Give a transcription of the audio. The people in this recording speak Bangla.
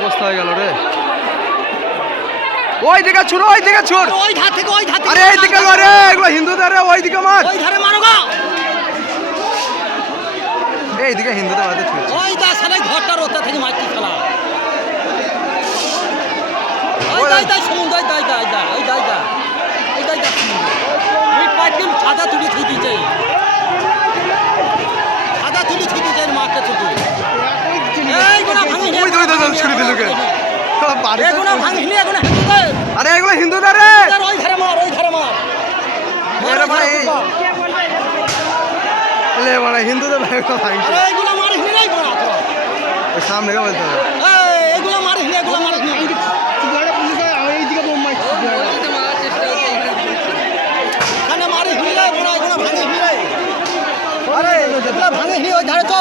অবস্থা হয়ে গেল রে। ওই দিকে ছুট, ওই দিকে ছুট, ওই ধার থেকে ওই ধার থেকে। আরে এই দিকে রে, এগুলো হিন্দুদের রে, ওই দিকে মার, ওই ধারে মারো গা। এই দিকে হিন্দুদের মারতে ছুটছে। ওই দা সালাই ঘরটার ওটা থেকে মারছি খেলা। ওই দাই সমুদ্র, ওই দাই ওই দাই ওই পাইটিম সাদা তুলি থুই দিছে, সাদা তুলি থুই দিছে মাকে ছুটি। এই গোনা ভাঙি, ওই ছুটি দিল কে এই গোনা ভাঙি, এগুলো হিন্দুদের। আরে এগুলো হিন্দুদের রে, ওই ধারে মার, ওই ধারে মার। আরে ভাই লে মানে হিন্দুদের ভাই ভাঙছে। আরে এইগুলো মারিস নি রে গোনা তো। ওই সামনে কে বলতে হবে, এই এইগুলো মারিস নি, এগুলো মারিস নি। এখানে মারিস নি রে গোনা, এগুলো ভাঙিস নি রে। আরে এগুলো ভাঙিস নি, ওই ধারে তো।